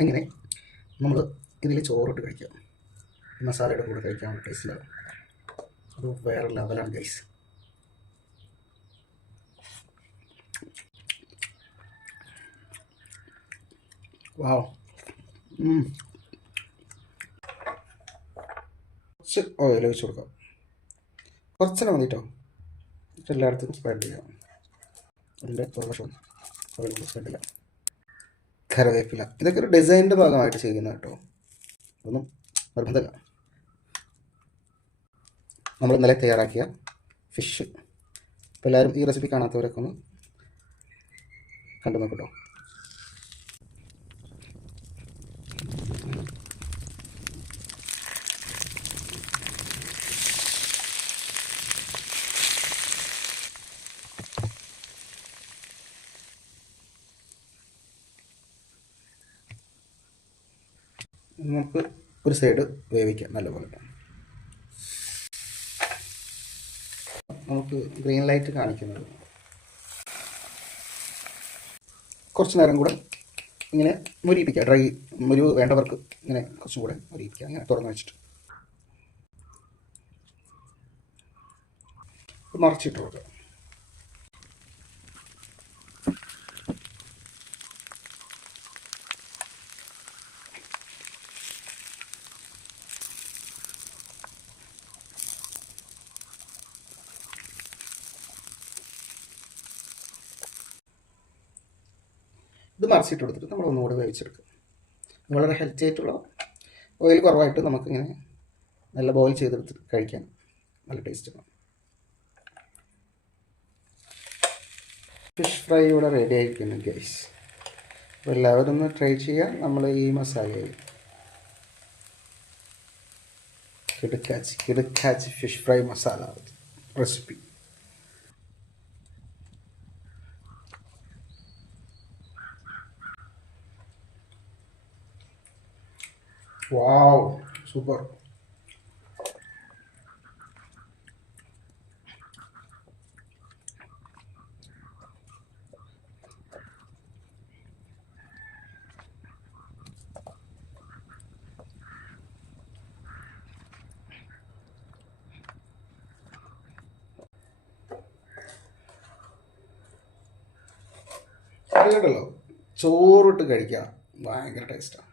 അങ്ങനെ നമ്മൾ ഇതിൽ ചോറിട്ട് കഴിക്കാം. മസാലയുടെ കൂടെ കഴിക്കാൻ ടേസ്റ്റിലാണ്. അത് വേറെ ലെവലാണ് ഗൈസ്. വാവ്. കുറച്ച് ഓയിൽ ഒഴിച്ച് കൊടുക്കാം. കുറച്ചെണ്ണം മതി കേട്ടോ. എല്ലായിടത്തും സ്പ്രെഡ് ചെയ്യാം. അതിൻ്റെ പുറവശം ഓയിൽ സ്പ്രെഡ് ചെയ്യാം. കറിവേപ്പില ഇതൊക്കെ ഒരു ഡിസൈനിൻ്റെ ഭാഗമായിട്ട് ചെയ്യുന്ന കേട്ടോ, ഒന്നും നിർബന്ധമില്ല. നമ്മൾ ഇന്നലെ തയ്യാറാക്കിയ ഫിഷ്. അപ്പോൾ എല്ലാവരും ഈ റെസിപ്പി കാണാത്തവരൊക്കെ ഒന്ന് കണ്ടു നോക്കട്ടോ. നമുക്ക് ഒരു സൈഡ് വേവിക്കാം നല്ലപോലെ. നമുക്ക് ഗ്രീൻ ലൈറ്റ് കാണിക്കുന്നത് കുറച്ച് നേരം കൂടെ ഇങ്ങനെ മുരിയിപ്പിക്കുക. ഡ്രൈ മുരിവ് വേണ്ടവർക്ക് ഇങ്ങനെ കുറച്ചും കൂടെ മുരിയിപ്പിക്കുക. അങ്ങനെ തുറന്ന് വെച്ചിട്ട് മറിച്ചിട്ട് കൊടുക്കുക. ഇത് മറിച്ചിട്ട് കൊടുത്തിട്ട് നമ്മൾ ഒന്നുകൂടെ വേവിച്ചെടുക്കുക. വളരെ ഹെൽത്തി ആയിട്ടുള്ള ഓയിൽ കുറവായിട്ട് നമുക്കിങ്ങനെ നല്ല ബോയിൽ ചെയ്തെടുത്തിട്ട് കഴിക്കാൻ നല്ല ടേസ്റ്റാണ്. ഫിഷ് ഫ്രൈ ഇവിടെ റെഡി ആയിരിക്കുന്നു ഗൈസ്. അപ്പോൾ എല്ലാവരും ഒന്ന് ട്രൈ ചെയ്യാം. നമ്മൾ ഈ മസാലയിൽ കിടുക്കാച്ചി ഫിഷ് ഫ്രൈ മസാല റെസിപ്പി. വാവ്, സൂപ്പർ. അറിയണ്ടല്ലോ, ചോറിട്ട് കഴിക്കാം, ഭയങ്കര ടേസ്റ്റാണ്.